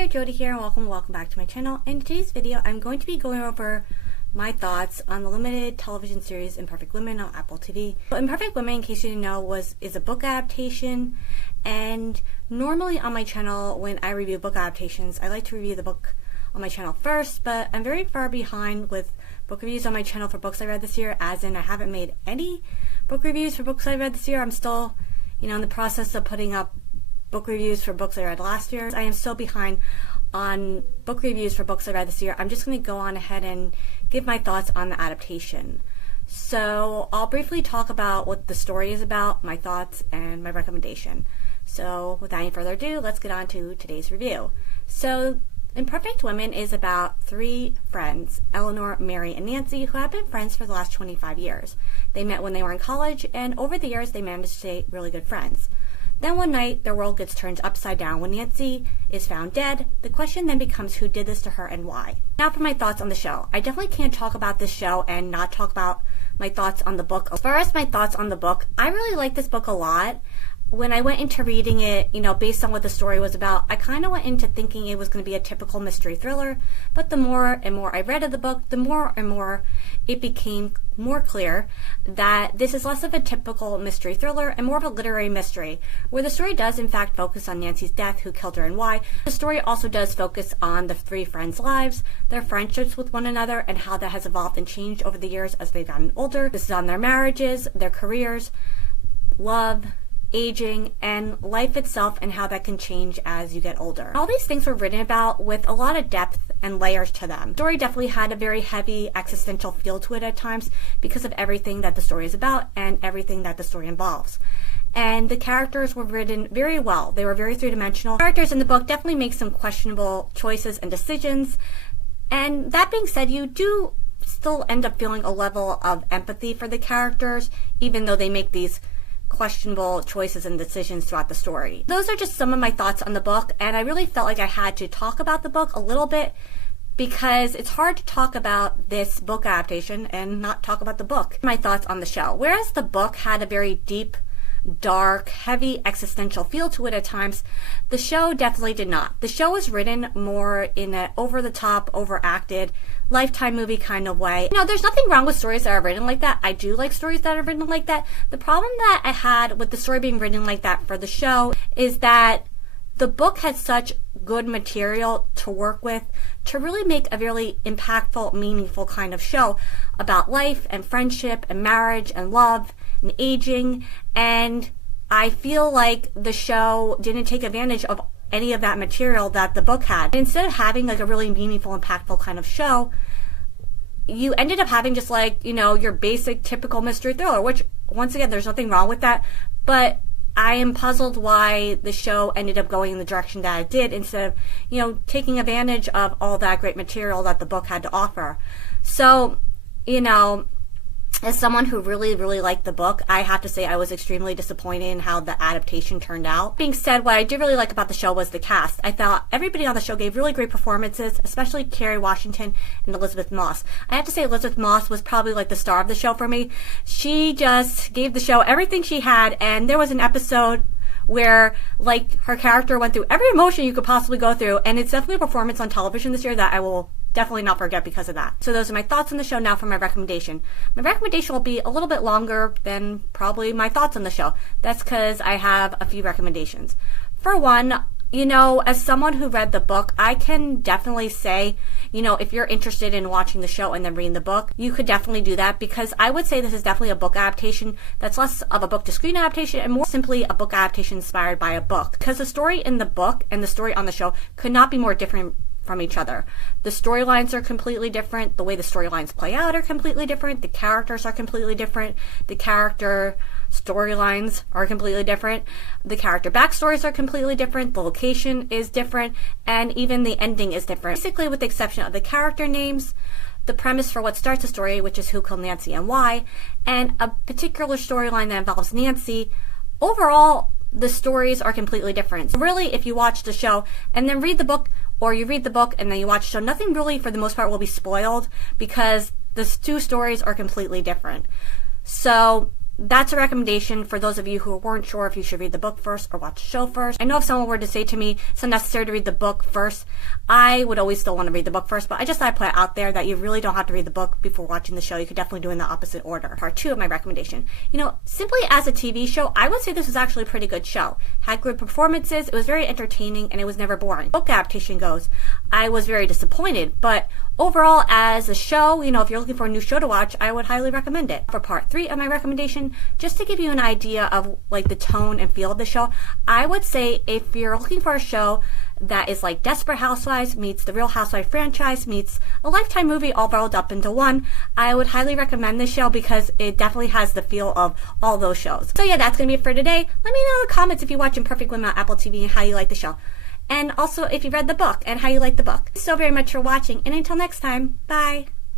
there, Jody here, and welcome back to my channel. In today's video, I'm going to be going over my thoughts on the limited television series Imperfect Women on Apple TV. So Imperfect Women, in case you didn't know, is a book adaptation, and normally on my channel, when I review book adaptations, I like to review the book on my channel first, but I'm very far behind with book reviews on my channel for books I read this year, as in I haven't made any book reviews for books I read this year. I'm still, in the process of putting up book reviews for books I read last year. I am so behind on book reviews for books I read this year. I'm just going to go on ahead and give my thoughts on the adaptation. So I'll briefly talk about what the story is about, my thoughts, and my recommendation. So without any further ado, let's get on to today's review. So Imperfect Women is about three friends, Eleanor, Mary, and Nancy, who have been friends for the last 25 years. They met when they were in college, and over the years they managed to stay really good friends. Then one night, their world gets turned upside down when Nancy is found dead. The question then becomes who did this to her and why. Now for my thoughts on the show. I definitely can't talk about this show and not talk about my thoughts on the book. As far as my thoughts on the book, I really like this book a lot. When I went into reading it, based on what the story was about, I kind of went into thinking it was going to be a typical mystery thriller, but the more and more I read of the book, the more and more it became more clear that this is less of a typical mystery thriller and more of a literary mystery, where the story does in fact focus on Nancy's death, who killed her and why. The story also does focus on the three friends' lives, their friendships with one another, and how that has evolved and changed over the years as they've gotten older. This is on their marriages, their careers, love, aging, and life itself, and how that can change as you get older. All these things were written about with a lot of depth and layers to them. The story definitely had a very heavy existential feel to it at times because of everything that the story is about and everything that the story involves. And the characters were written very well. They were very three-dimensional. Characters in the book definitely make some questionable choices and decisions. And that being said, you do still end up feeling a level of empathy for the characters, even though they make these questionable choices and decisions throughout the story. Those are just some of my thoughts on the book, and I really felt like I had to talk about the book a little bit because it's hard to talk about this book adaptation and not talk about the book. My thoughts on the show. Whereas the book had a very deep, dark, heavy existential feel to it at times, the show definitely did not. The show was written more in an over-the-top, overacted, Lifetime movie kind of way. There's nothing wrong with stories that are written like that. I do like stories that are written like that. The problem that I had with the story being written like that for the show is that the book had such good material to work with to really make a really impactful, meaningful kind of show about life and friendship and marriage and love and aging, and I feel like the show didn't take advantage of any of that material that the book had. Instead of having like a really meaningful, impactful kind of show, you ended up having just like, your basic typical mystery thriller, which once again, there's nothing wrong with that, but I am puzzled why the show ended up going in the direction that it did instead of, taking advantage of all that great material that the book had to offer. So, as someone who really, really liked the book, I have to say I was extremely disappointed in how the adaptation turned out. Being said, what I did really like about the show was the cast. I thought everybody on the show gave really great performances, especially Kerry Washington and Elizabeth Moss. I have to say Elizabeth Moss was probably like the star of the show for me. She just gave the show everything she had, and there was an episode where like her character went through every emotion you could possibly go through, and it's definitely a performance on television this year that I will definitely not forget because of that. So those are my thoughts on the show. Now for my recommendation. My recommendation will be a little bit longer than probably my thoughts on the show. That's because I have a few recommendations. For one, as someone who read the book, I can definitely say, if you're interested in watching the show and then reading the book, you could definitely do that, because I would say this is definitely a book adaptation that's less of a book to screen adaptation and more simply a book adaptation inspired by a book. Because the story in the book and the story on the show could not be more different from each other. The storylines are completely different. The way the storylines play out are completely different. The characters are completely different. The character storylines are completely different. The character backstories are completely different. The location is different. And even the ending is different. Basically, with the exception of the character names, the premise for what starts the story, which is who killed Nancy and why, and a particular storyline that involves Nancy, overall, the stories are completely different. So really, if you watch the show and then read the book, or you read the book and then you watch the show, nothing really, for the most part, will be spoiled because the two stories are completely different. So that's a recommendation for those of you who weren't sure if you should read the book first or watch the show first. I know if someone were to say to me it's unnecessary to read the book first, I would always still want to read the book first, but I just thought I'd put it out there that you really don't have to read the book before watching the show. You could definitely do it in the opposite order. Part 2 of my recommendation. Simply as a TV show, I would say this was actually a pretty good show. Had good performances, it was very entertaining, and it was never boring. Book adaptation goes, I was very disappointed, but overall as a show, if you're looking for a new show to watch, I would highly recommend it. For part 3 of my recommendation, just to give you an idea of like the tone and feel of the show, I would say if you're looking for a show that is like Desperate Housewives meets the Real Housewives franchise meets a Lifetime movie all rolled up into one, I would highly recommend this show because it definitely has the feel of all those shows. So yeah, that's going to be it for today. Let me know in the comments if you watch Imperfect Women on Apple TV and how you like the show. And also if you read the book and how you like the book. Thanks so very much for watching, and until next time, bye!